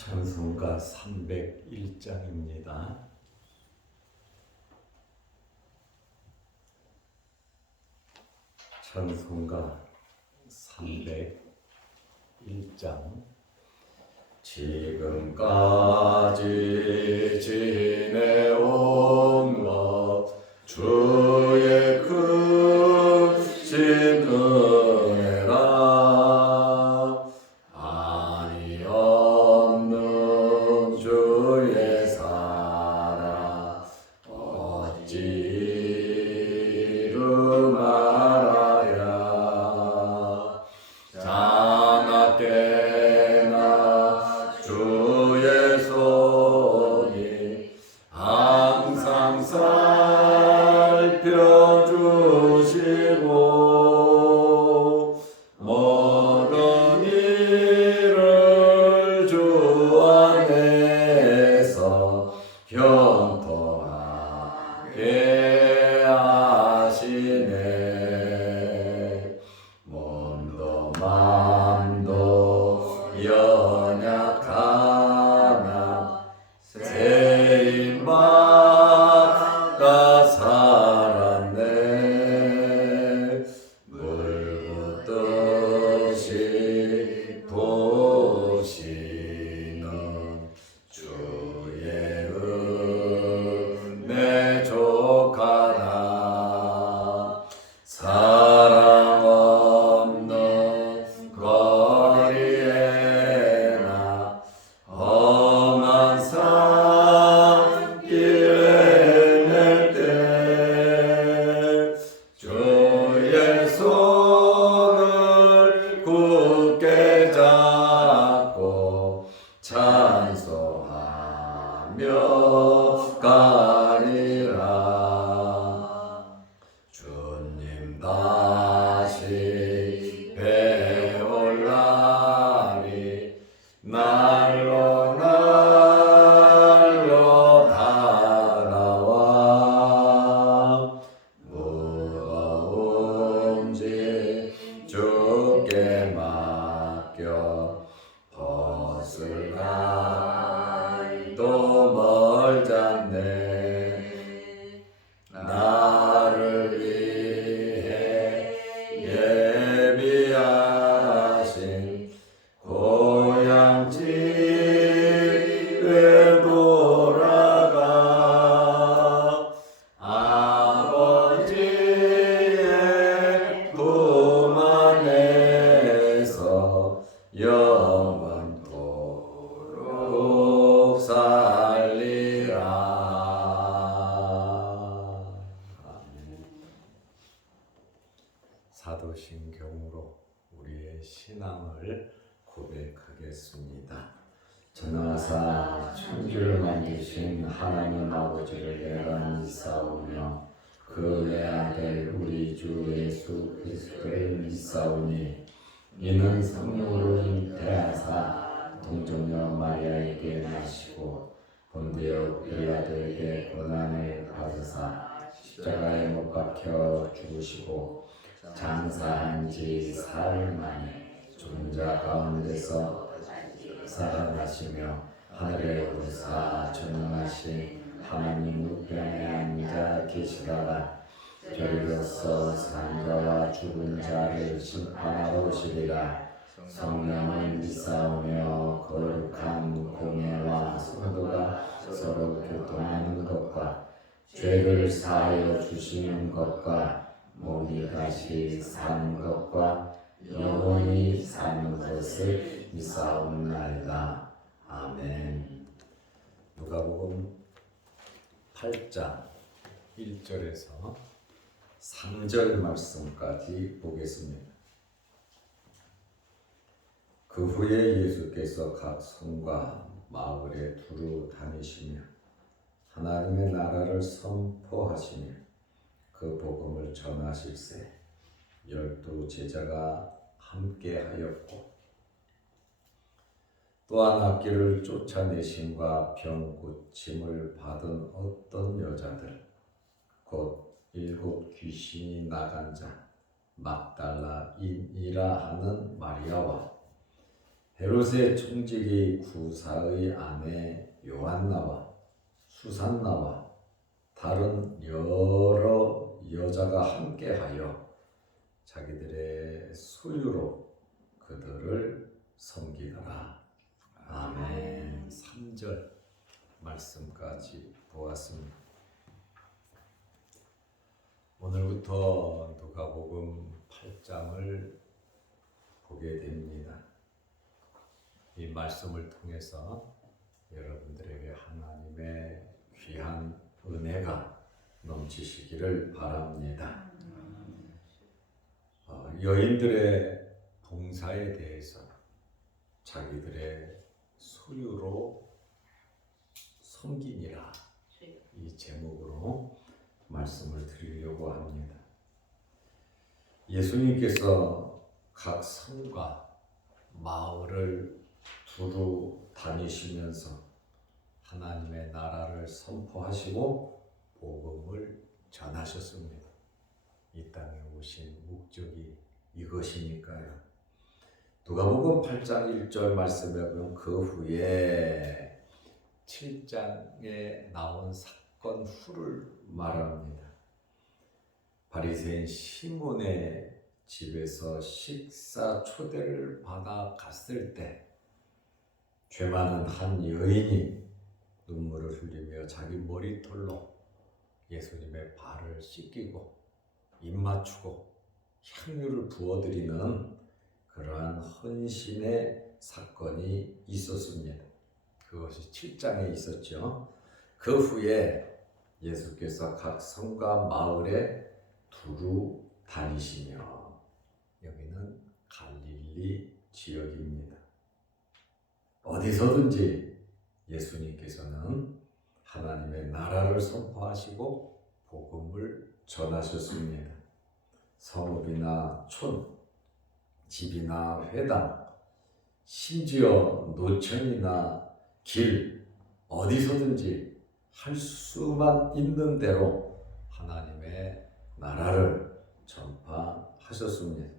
찬송가 301장입니다. 찬송가 301장. 지금까지 지내온 것 주의 크신 은혜라. 아니 없는 주의 사랑 어찌 이루말하랴. 자나깨나 주의 손이 항상 살펴주시고 모든 일을 주 안에서 형통하게 하시네. 몸도 맘도 연약하나 세임받아 살았네. 물붓듯이 부으시는 주의 은혜 족하다. 사랑 없는 거리에나 험한 산길 헤맬 때 주의 손을 굳게 잡고 찬송하며 가리라. 주님 다시 배올 날이 날로 날로 다가와. 무거운 짐 주께 맡겨 벗을 가이도 멀잖네. 나를 위해 예비하신 고향 집에 돌아가. 아버지의 품 안에서 영원토록 살리라. 사도신경으로 우리의 신앙을 고백하겠습니다. 전하사 천지를 만드신 하나님 아버지를 내가 믿사오며 그 외아들 우리 주 예수 그리스도를 믿사오니 이는 성령으로 잉태하사 동정녀 마리아에게 나시고 본디오 빌라도에게 고난을 받으사 십자가에 못 박혀 죽으시고 장사한 지 사흘 만에 죽은 자 가운데서 살아나시며 하늘에 오르사 전능하신 하나님 우편에 앉아 계시다가 저리로서 산 자와 죽은 자를 심판하러 오시리라. 성령을 믿사오며 거룩한 공예와 성도가 서로 교통하는 것과 죄를 사하여 주시는 것과 몸이 다시 사는 것과 영원히 사는 것을 믿사옵나이다. 아멘. 누가복음 8장 1절에서 3절 말씀까지 보겠습니다. 그 후에 예수께서 각 성과 마을에 두루 다니시며 하나님의 나라를 선포하시며 그 복음을 전하실세 12 제자가 함께하였고 또한 악귀를 쫓아내심과 병 고침을 받은 어떤 여자들 곧 7 귀신이 나간 자 막달라인이라 하는 마리아와 헤롯의 총직이 구사의 아내 요한나와 수산나와 다른 여러 여자가 함께하여 자기들의 소유로 그들을 섬기더라. 아멘. 3절 말씀까지 보았습니다. 오늘부터 누가복음 8장을 보게 됩니다. 이 말씀을 통해서 여러분들에게 하나님의 귀한 은혜가 넘치시기를 바랍니다. 여인들의 봉사에 대해서 자기들의 소유로 섬기니라, 이 제목으로 말씀을 드리려고 합니다. 예수님께서 각 성과 마을을 두루 다니시면서 하나님의 나라를 선포하시고 복음을 전하셨습니다. 이 땅에 오신 목적이 이것이니까요. 누가복음 8장 1절 말씀에 보면 그 후에 7장에 나온 사건 후를 말합니다. 바리새인 시몬의 집에서 식사 초대를 받아 갔을 때 죄 많은 한 여인이 눈물을 흘리며 자기 머리털로 예수님의 발을 씻기고 입 맞추고 향유를 부어드리는 그러한 헌신의 사건이 있었습니다. 그것이 7장에 있었죠. 그 후에 예수께서 각 성과 마을에 두루 다니시며, 여기는 갈릴리 지역입니다. 어디서든지 예수님께서는 하나님의 나라를 선포하시고 복음을 전하셨습니다. 성읍이나 촌, 집이나 회당, 심지어 노천이나 길, 어디서든지 할 수만 있는 대로 하나님의 나라를 전파하셨습니다.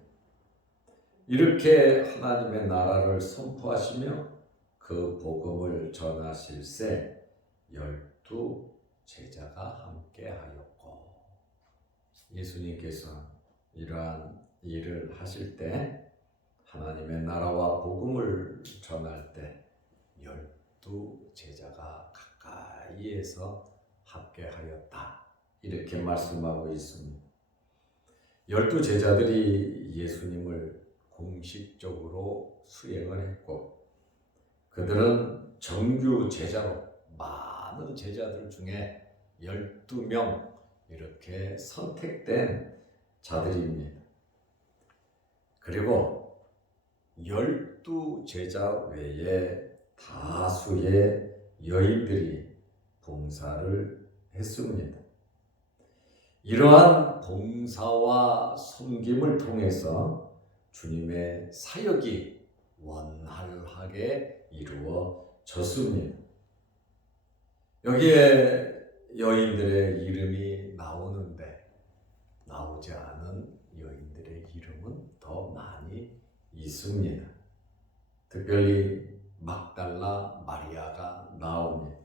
이렇게 하나님의 나라를 선포하시며 그 복음을 전하실 새 12 제자가 함께하였고, 예수님께서 이러한 일을 하실 때 하나님의 나라와 복음을 전할 때 12 제자가 가까이에서 함께하였다, 이렇게 말씀하고 있습니다. 12 제자들이 예수님을 공식적으로 수행을 했고, 그들은 정규 제자로 많은 제자들 중에 12명 이렇게 선택된 자들입니다. 그리고 12 제자 외에 다수의 여인들이 봉사를 했습니다. 이러한 봉사와 섬김을 통해서 주님의 사역이 원활하게 이루어졌습니다. 여기에 여인들의 이름이 나오는데 나오지 않은 여인들의 이름은 더 많이 있습니다. 특별히 막달라 마리아가 나옵니다.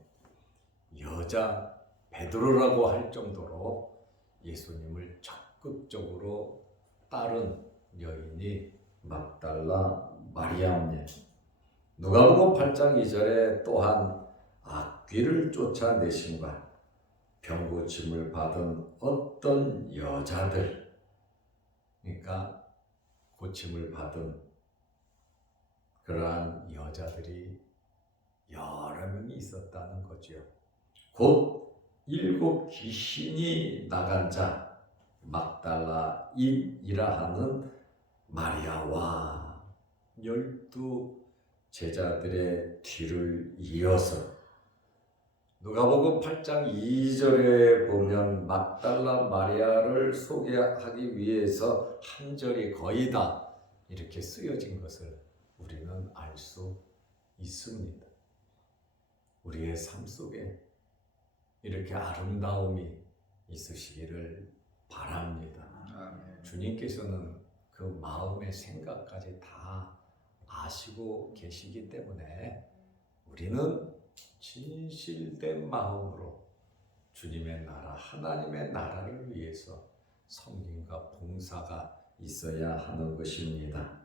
여자 베드로라고 할 정도로 예수님을 적극적으로 따른 여인이 막달라 마리아입니다. 누가복음 8장 2절에 또한 악귀를 쫓아내심과 병고침을 받은 어떤 여자들, 그러니까 고침을 받은 그러한 여자들이 여러 명이 있었다는 거죠. 곧 7 귀신이 나간 자 막달라인이라 하는 마리아와 12 제자들의 뒤를 이어서 누가복음 8장 2절에 보면 막달라 마리아를 소개하기 위해서 한 절이 거의 다 이렇게 쓰여진 것을 우리는 알 수 있습니다. 우리의 삶 속에 이렇게 아름다움이 있으시기를 바랍니다. 주님께서는 그 마음의 생각까지 다 아시고 계시기 때문에 우리는 진실된 마음으로 주님의 나라, 하나님의 나라를 위해서 섬김과 봉사가 있어야 하는 것입니다.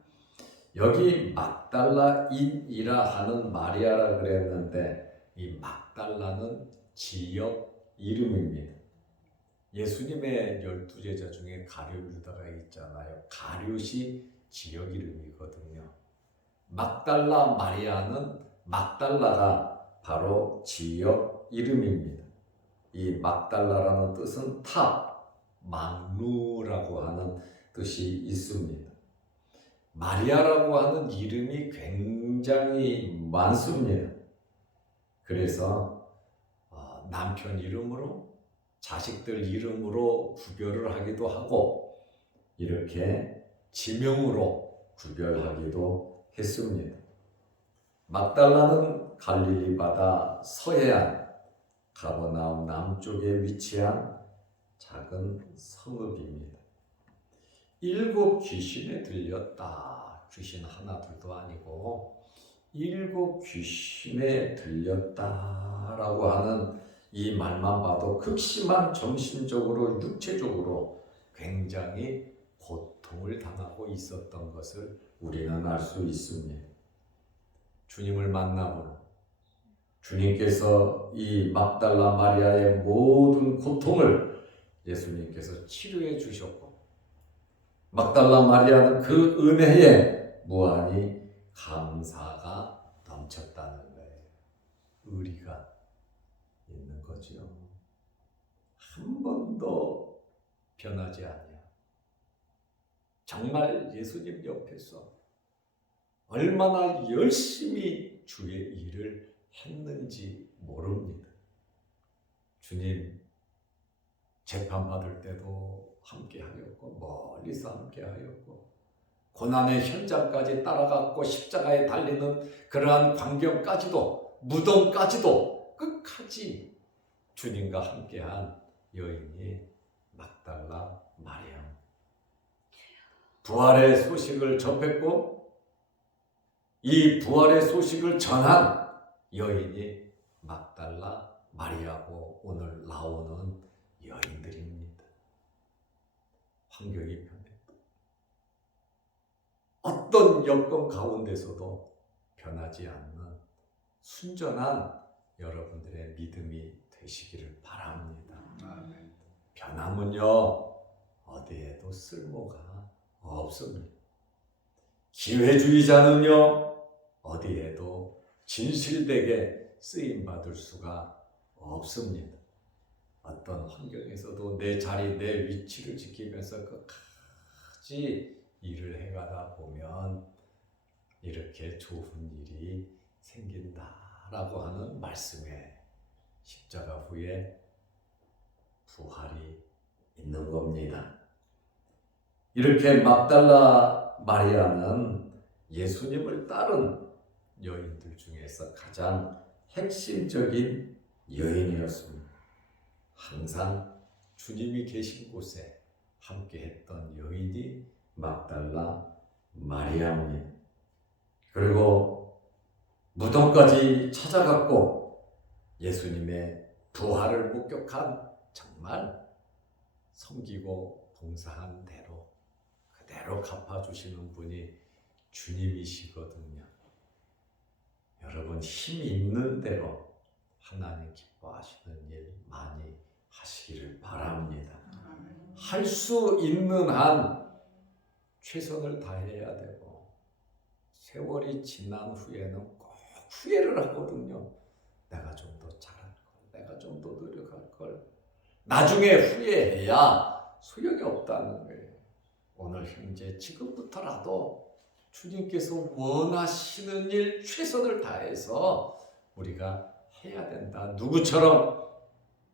여기 막달라인이라 하는 마리아라 그랬는데 이 막달라는 지역 이름입니다. 예수님의 12제자 중에 가룟 유다가 있잖아요. 가룟이 지역 이름이거든요. 막달라 마리아는 막달라가 바로 지역 이름입니다. 이 막달라라는 뜻은 탑, 망루라고 하는 뜻이 있습니다. 마리아라고 하는 이름이 굉장히 많습니다. 그래서 남편 이름으로, 자식들 이름으로 구별을 하기도 하고 이렇게 지명으로 구별하기도 했습니다. 막달라는 갈릴리 바다 서해안 가버나움 남쪽에 위치한 작은 성읍입니다. 7 귀신에 들렸다. 귀신 하나 둘도 아니고 7 귀신에 들렸다라고 하는 이 말만 봐도 극심한 정신적으로 육체적으로 굉장히 고통을 당하고 있었던 것을 우리는 알 수 있습니다. 주님을 만남으로 주님께서 이 막달라 마리아의 모든 고통을 예수님께서 치료해 주셨고 막달라 마리아는 그 은혜에 무한히 감사가 넘쳤다는 거예요. 의리가 있는 거죠. 한 번도 변하지 않아요. 정말 예수님 옆에서 얼마나 열심히 주의 일을 했는지 모릅니다. 주님 재판받을 때도 함께하였고 멀리서 함께하였고 고난의 현장까지 따라갔고 십자가에 달리는 그러한 광경까지도 무덤까지도 끝까지 주님과 함께한 여인이 막달라 마리아. 부활의 소식을 접했고 이 부활의 소식을 전한 여인이 막달라 마리아고 오늘 나오는 여인들입니다. 환경이 변했고 어떤 여건 가운데서도 변하지 않는 순전한 여러분들의 믿음이 되시기를 바랍니다. 아멘. 변함은요 어디에도 쓸모가 없습니다. 기회주의자는요 어디에도 진실되게 쓰임받을 수가 없습니다. 어떤 환경에서도 내 자리, 내 위치를 지키면서 끝까지 일을 해가다 보면 이렇게 좋은 일이 생긴다라고 하는 말씀에 십자가 후에 부활이 있는 겁니다. 이렇게 막달라 마리아는 예수님을 따른 여인들 중에서 가장 핵심적인 여인이었습니다. 항상 주님이 계신 곳에 함께했던 여인이 막달라 마리아입니다. 그리고 무덤까지 찾아갔고 예수님의 부활을 목격한 정말 섬기고 봉사한 대로 그대로 갚아주시는 분이 주님이시거든요. 여러분 힘이 있는 대로 하나님 기뻐하시는 일 많이 하시기를 바랍니다. 할 수 있는 한 최선을 다해야 되고 세월이 지난 후에는 꼭 후회를 하거든요. 내가 좀 더 잘할 걸, 내가 좀 더 노력할 걸. 나중에 후회해야 소용이 없다는 거예요. 오늘 현재 지금부터라도 주님께서 원하시는 일 최선을 다해서 우리가 해야 된다. 누구처럼?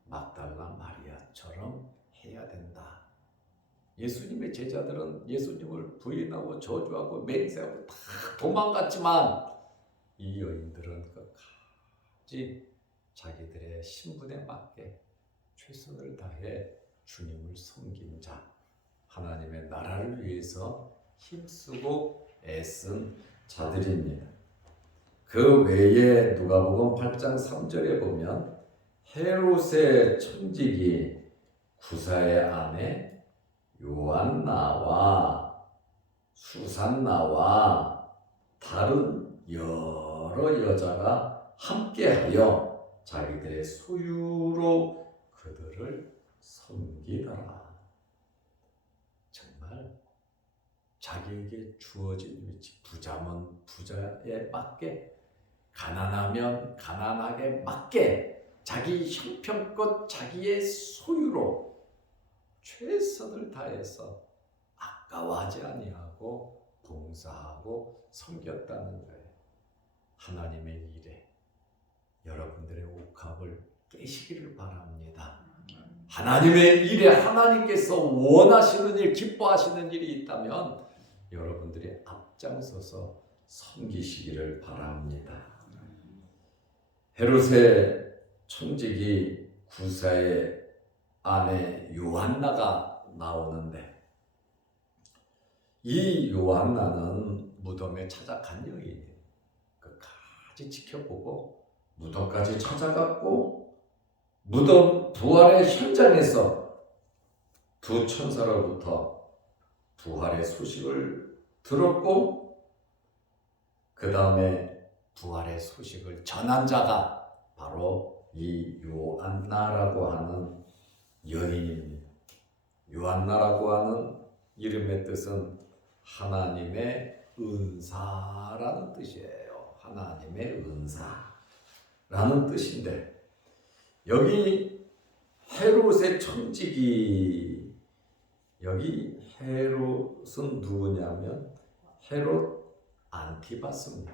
막달라 마리아처럼 해야 된다. 예수님의 제자들은 예수님을 부인하고 저주하고 맹세하고 다 도망갔지만 이 여인들은 끝까지 자기들의 신분에 맞게 최선을 다해 주님을 섬긴 자, 하나님의 나라를 위해서 힘쓰고 애쓴 자들입니다. 그 외에 누가복음 8장 3절에 보면 헤롯의 청지기 구사의 아내 요한나와 수산나와 다른 여러 여자가 함께하여 자기들의 소유로 그들을 섬기더라. 정말 자기에게 주어진 위치, 부자면 부자에 맞게, 가난하면 가난하게 맞게 자기 형편껏 자기의 소유로 최선을 다해서 아까워하지 아니하고 봉사하고 섬겼다는 거예요. 하나님의 일에 여러분들의 옥합을 깨시기를 바랍니다. 하나님의 일에 하나님께서 원하시는 일, 기뻐하시는 일이 있다면 여러분들이 앞장서서 섬기시기를 바랍니다. 헤롯의 청지기 구사의 아내 요한나가 나오는데, 이 요한나는 무덤에 찾아간 여인이에요. 끝까지 지켜보고 무덤까지 찾아갔고, 무덤 부활의 현장에서 두 천사로부터 부활의 소식을 들었고, 그 다음에 부활의 소식을 전한 자가 바로 이 요한나라고 하는 여인입니다. 요한나라고 하는 이름의 뜻은 하나님의 은사라는 뜻이에요. 하나님의 은사라는 뜻인데, 여기 헤롯의 청지기, 여기 헤롯은 누구냐면 헤롯 안티바스입니다.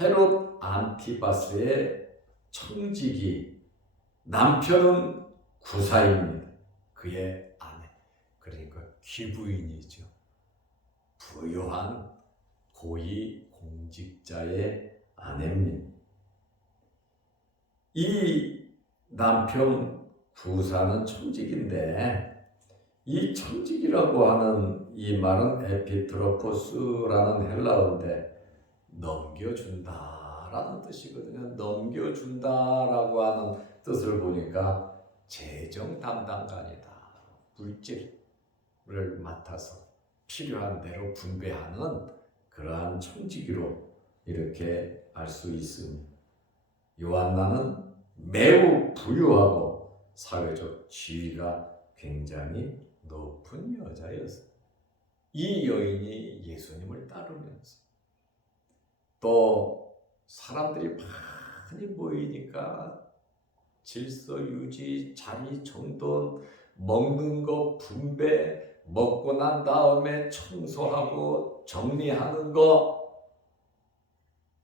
헤롯 안티바스의 청지기, 남편은 구사입니다. 그의 아내, 그러니까 귀부인이죠. 부유한 고위 공직자의 아내입니다. 이 남편 구사는 청직인데, 이 청직이라고 하는 이 말은 에피트로포스라는 헬라어인데 넘겨준다라는 뜻이거든요. 넘겨준다라고 하는 뜻을 보니까 재정 담당관이다. 물질을 맡아서 필요한 대로 분배하는 그러한 청지기로 이렇게 알 수 있습니다. 요한나는 매우 부유하고 사회적 지위가 굉장히 높은 여자였어요. 이 여인이 예수님을 따르면서 또 사람들이 많이 모이니까 질서 유지, 자리 정돈, 먹는 거 분배, 먹고 난 다음에 청소하고 정리하는 거,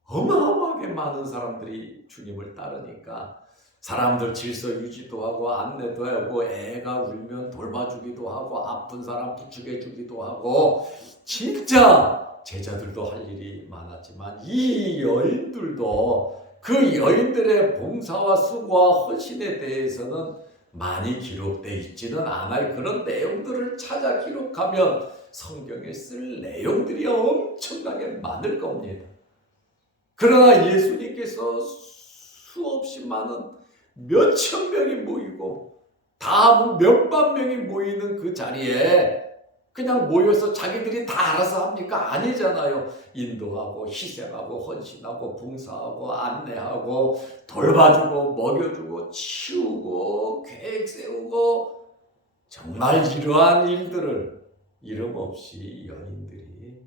어마어마하게 많은 사람들이 주님을 따르니까 사람들 질서 유지도 하고 안내도 하고, 애가 울면 돌봐주기도 하고, 아픈 사람 부축해주기도 하고, 진짜 제자들도 할 일이 많았지만 이 여인들도 그 여인들의 봉사와 수고와 헌신에 대해서는 많이 기록되어 있지는 않아요. 그런 내용들을 찾아 기록하면 성경에 쓸 내용들이 엄청나게 많을 겁니다. 그러나 예수님께서 수없이 많은 몇천 명이 모이고 다 몇만 명이 모이는 그 자리에 그냥 모여서 자기들이 다 알아서 합니까? 아니잖아요. 인도하고 희생하고 헌신하고 봉사하고 안내하고 돌봐주고 먹여주고 치우고 계획 세우고, 정말 이러한 일들을 이름 없이 여인들이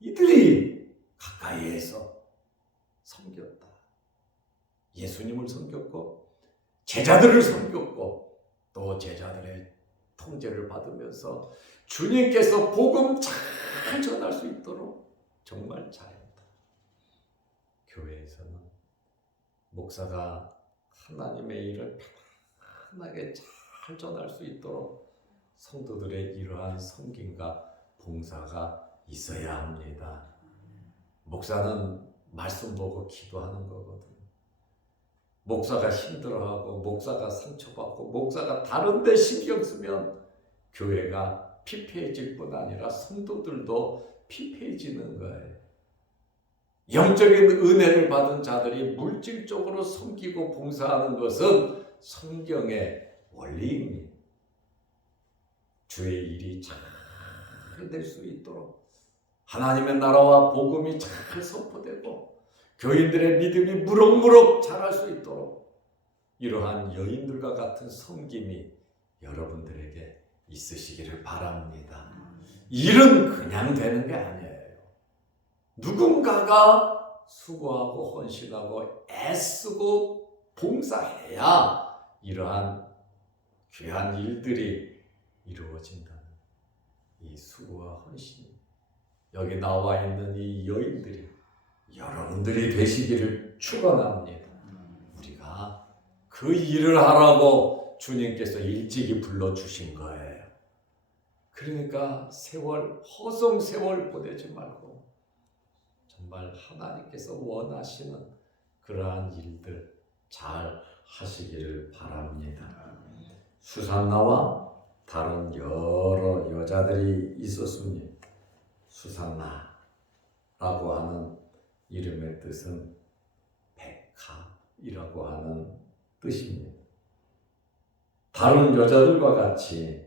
이들이 가까이에서 섬겼다. 예수님을 섬겼고 제자들을 섬겼고 또 제자들의 통제를 받으면서 주님께서 복음 잘 전할 수 있도록 정말 잘했다. 교회에서는 목사가 하나님의 일을 편하게 잘 전할 수 있도록 성도들의 이러한 섬김과 봉사가 있어야 합니다. 목사는 말씀 보고 기도하는 거거든요. 목사가 힘들어하고 목사가 상처받고 목사가 다른 데 신경 쓰면 교회가 피폐해질 뿐 아니라 성도들도 피폐해지는 거예요. 영적인 은혜를 받은 자들이 물질적으로 섬기고 봉사하는 것은 성경의 원리입니다. 주의 일이 잘 될 수 있도록 하나님의 나라와 복음이 잘 선포되고 교인들의 믿음이 무럭무럭 자랄 수 있도록 이러한 여인들과 같은 섬김이 여러분들에게 있으시기를 바랍니다. 일은 그냥 되는 게 아니에요. 누군가가 수고하고 헌신하고 애쓰고 봉사해야 이러한 귀한 일들이 이루어진다는 이 수고와 헌신, 여기 나와 있는 이 여인들이 여러분들이 되시기를 축원합니다. 우리가 그 일을 하라고 주님께서 일찍이 불러주신 거예요. 그러니까 허송 세월 보내지 말고 정말 하나님께서 원하시는 그러한 일들 잘 하시기를 바랍니다. 수산나와 다른 여러 여자들이 있었습니다. 수산나라고 하는 이름의 뜻은 백합이라고 하는 뜻입니다. 다른 여자들과 같이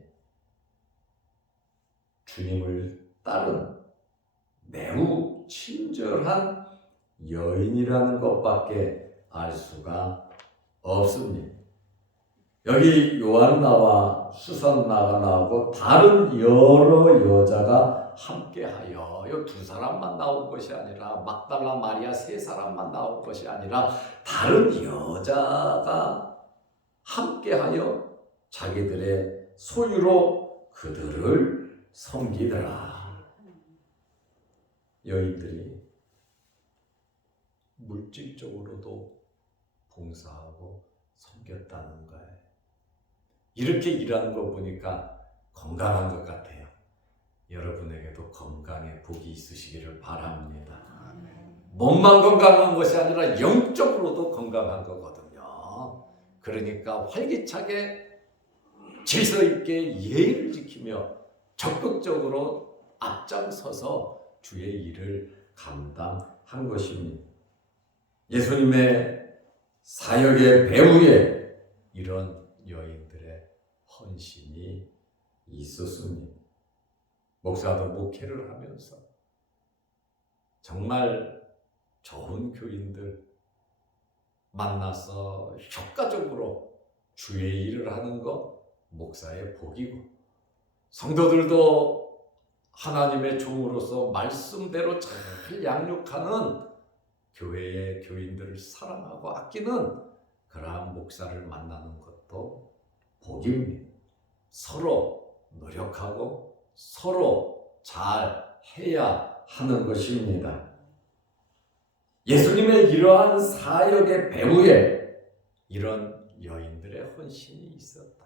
주님을 따른 매우 친절한 여인이라는 것밖에 알 수가 없습니다. 여기 요한나와 수산나가 나오고 다른 여러 여자가 함께하여 이 두 사람만 나온 것이 아니라 막달라 마리아 세 사람만 나온 것이 아니라 다른 여자가 함께하여 자기들의 소유로 그들을 섬기더라. 여인들이 물질적으로도 봉사하고 섬겼다는 거예요. 이렇게 일하는 거 보니까 건강한 것 같아요. 여러분에게도 건강의 복이 있으시기를 바랍니다. 몸만 건강한 것이 아니라 영적으로도 건강한 거거든요. 그러니까 활기차게 질서 있게 예의를 지키며 적극적으로 앞장서서 주의 일을 감당한 것입니다. 예수님의 사역의 배후에 이런 여인들의 헌신이 있었습니다. 목사도 목회를 하면서 정말 좋은 교인들 만나서 효과적으로 주의 일을 하는 것 목사의 복이고, 성도들도 하나님의 종으로서 말씀대로 잘 양육하는 교회의 교인들을 사랑하고 아끼는 그러한 목사를 만나는 것도 복입니다. 서로 노력하고 서로 잘 해야 하는 것입니다. 예수님의 이러한 사역의 배후에 이런 여인들의 헌신이 있었다.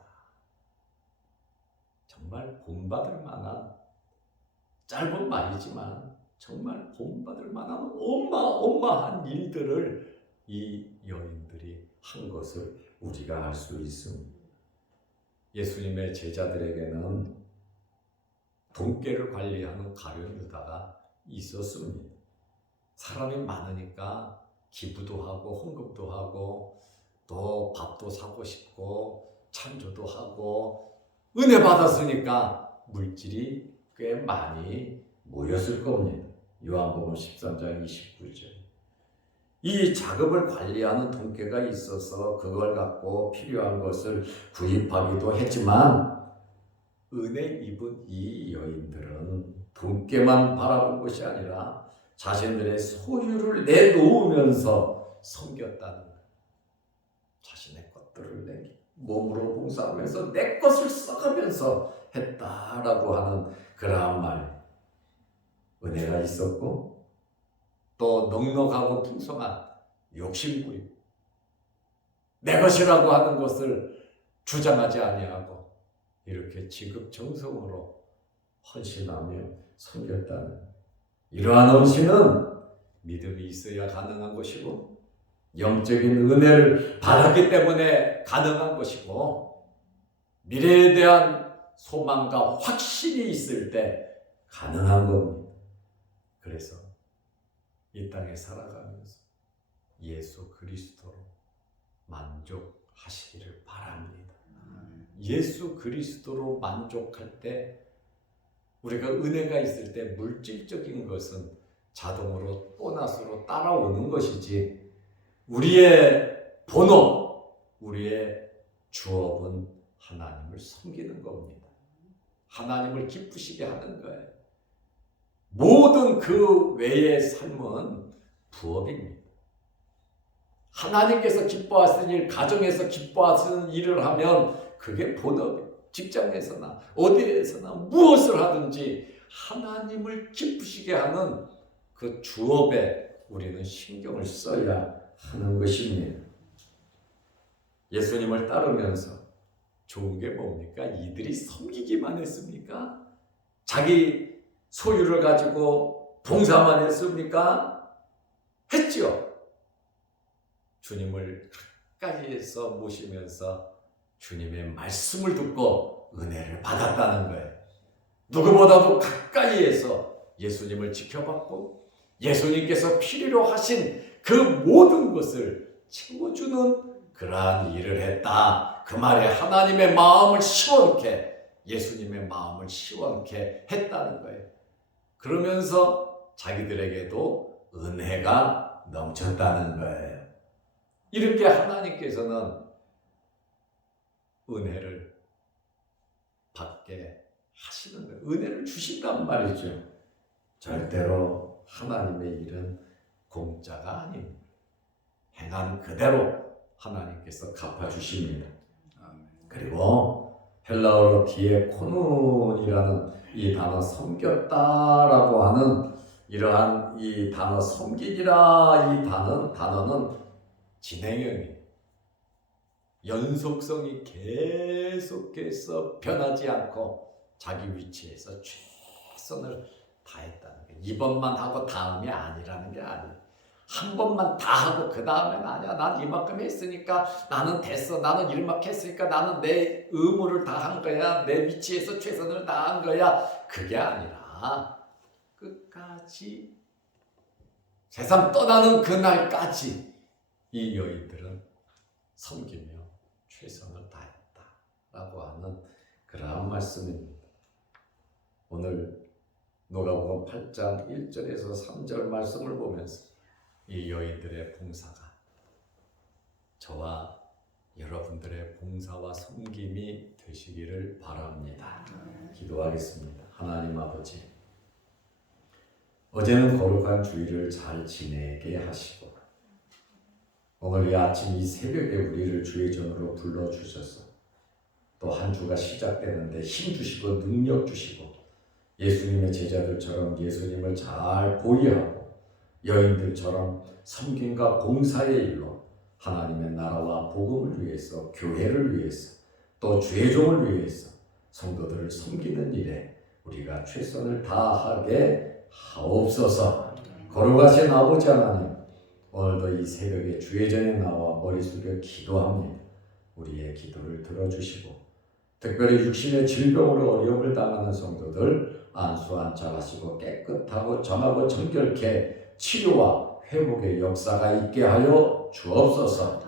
정말 본받을 만한, 짧은 말이지만 정말 본받을 만한 어마어마한 일들을 이 여인들이 한 것을 우리가 알 수 있습니다. 예수님의 제자들에게는 돈깨를 관리하는 가룟 유다가 있었습니다. 사람이 많으니까 기부도 하고 헌금도 하고 또 밥도 사고 싶고 찬조도 하고 은혜 받았으니까 물질이 꽤 많이 모였을 겁니다. 요한복음 13장 29절. 이 자금을 관리하는 돈깨가 있어서 그걸 갖고 필요한 것을 구입하기도 했지만, 은혜 입은 이 여인들은 돈깨만 바라본 것이 아니라 자신들의 소유를 내놓으면서 섬겼다는 거예요. 자신의 것들을 내 몸으로 봉사하면서 내 것을 써가면서 했다라고 하는 그러한 말. 은혜가 있었고 또 넉넉하고 풍성한 욕심부리고 내 것이라고 하는 것을 주장하지 아니하고 이렇게 지극정성으로 헌신하며 섬겼다는, 이러한 헌신은 믿음이 있어야 가능한 것이고 영적인 은혜를 받았기 때문에 가능한 것이고 미래에 대한 소망과 확신이 있을 때 가능한 겁니다. 그래서 이 땅에 살아가면서 예수 그리스도로 만족하시기를 바랍니다. 예수 그리스도로 만족할 때 우리가 은혜가 있을 때 물질적인 것은 자동으로 보너스로 따라오는 것이지 우리의 본업, 우리의 주업은 하나님을 섬기는 겁니다. 하나님을 기쁘시게 하는 거예요. 모든 그 외의 삶은 부업입니다. 하나님께서 기뻐하시는 일, 가정에서 기뻐하시는 일을 하면 그게 본업이에요. 직장에서나 어디에서나 무엇을 하든지 하나님을 기쁘시게 하는 그 주업에 우리는 신경을 써야 하는 것입니다. 예수님을 따르면서 좋은 게 뭡니까? 이들이 섬기기만 했습니까? 자기 소유를 가지고 봉사만 했습니까? 했죠. 주님을 가까이에서 모시면서 주님의 말씀을 듣고 은혜를 받았다는 거예요. 누구보다도 가까이에서 예수님을 지켜봤고 예수님께서 필요로 하신 그 모든 것을 채워주는 그러한 일을 했다. 그 말에 하나님의 마음을 시원케, 예수님의 마음을 시원케 했다는 거예요. 그러면서 자기들에게도 은혜가 넘쳤다는 거예요. 이렇게 하나님께서는 은혜를 받게 하시는 거예요. 은혜를 주신단 말이죠. 절대로 하나님의 일은 공짜가 아닙니다. 행한 그대로 하나님께서 갚아주십니다. 그리고 헬라어로 디에코논이라는 이 단어 섬겼다라고 하는 이러한 이 단어 섬기기라 이 단어는 진행형이에요. 연속성이 계속해서 변하지 않고 자기 위치에서 최선을 다했다는 거예요. 이번만 하고 다음이 아니라는 게 아니에요. 한 번만 다 하고 그 다음에는 아니야. 난 이만큼 했으니까 나는 됐어. 나는 이만큼 했으니까 나는 내 의무를 다 한 거야. 내 위치에서 최선을 다한 거야. 그게 아니라 끝까지 세상 떠나는 그날까지 이 여인들은 섬기며 최선을 다했다라고 하는 그러한 말씀입니다. 오늘 누가복음 8장 1절에서 3절 말씀을 보면서 이 여인들의 봉사가 저와 여러분들의 봉사와 섬김이 되시기를 바랍니다. 기도하겠습니다. 하나님 아버지, 어제는 거룩한 주일을 잘 지내게 하시고 오늘 이 아침 이 새벽에 우리를 주의 전으로 불러주셔서 또 한 주가 시작되는데 힘 주시고 능력 주시고 예수님의 제자들처럼 예수님을 잘 보이하고 여인들처럼 섬김과 봉사의 일로 하나님의 나라와 복음을 위해서 교회를 위해서 또 주의 종을 위해서 성도들을 섬기는 일에 우리가 최선을 다하게 하옵소서. 거룩하신 아버지 하나님, 오늘도 이 새벽에 주의 전에 나와 머리 숙여 기도합니다. 우리의 기도를 들어주시고 특별히 육신의 질병으로 어려움을 당하는 성도들 안수 안착하시고 깨끗하고 정하고 정결케 치료와 회복의 역사가 있게 하여 주옵소서.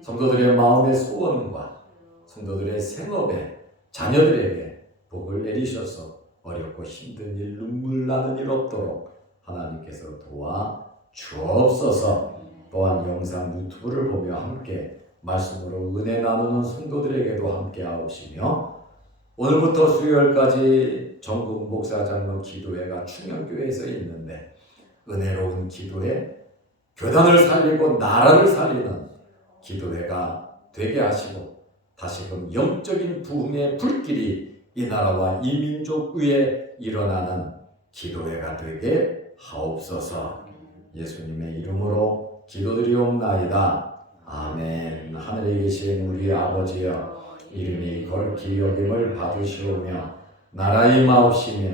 성도들의 마음의 소원과 성도들의 생업에 자녀들에게 복을 내리셔서 어렵고 힘든 일, 눈물 나는 일 없도록 하나님께서 도와 주옵소서. 또한 영상 유튜브를 보며 함께 말씀으로 은혜 나누는 성도들에게도 함께 하옵시며 오늘부터 수요일까지 전국 목사장로 기도회가 충영교회에서 있는데 은혜로운 기도회, 교단을 살리고 나라를 살리는 기도회가 되게 하시고 다시금 영적인 부흥의 불길이 이 나라와 이 민족 위에 일어나는 기도회가 되게 하옵소서. 예수님의 이름으로 기도드리옵나이다. 아멘. 하늘에 계신 우리 아버지여, 이름이 거룩히 여김을 받으시오며 나라의 마옵시며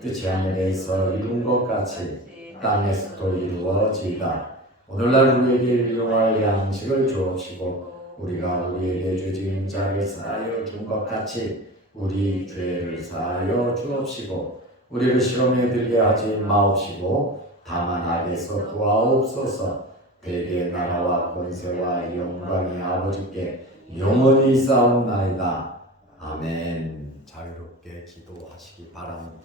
뜻이 하늘에서 이룬 것 같이 땅에서도 이루어지이다. 오늘날 우리에게 일용할 양식을 주옵시고 우리가 우리에게 죄진 자를 사하여 준 것 같이 우리 죄를 사하여 주옵시고 우리를 시험에 들게 하지 마옵시고 다만 악에서 구하옵소서. 대개의 나라와 권세와 영광이 아버지께 영원히 있사옵나이다. 아멘. 자유롭게 기도하시기 바랍니다.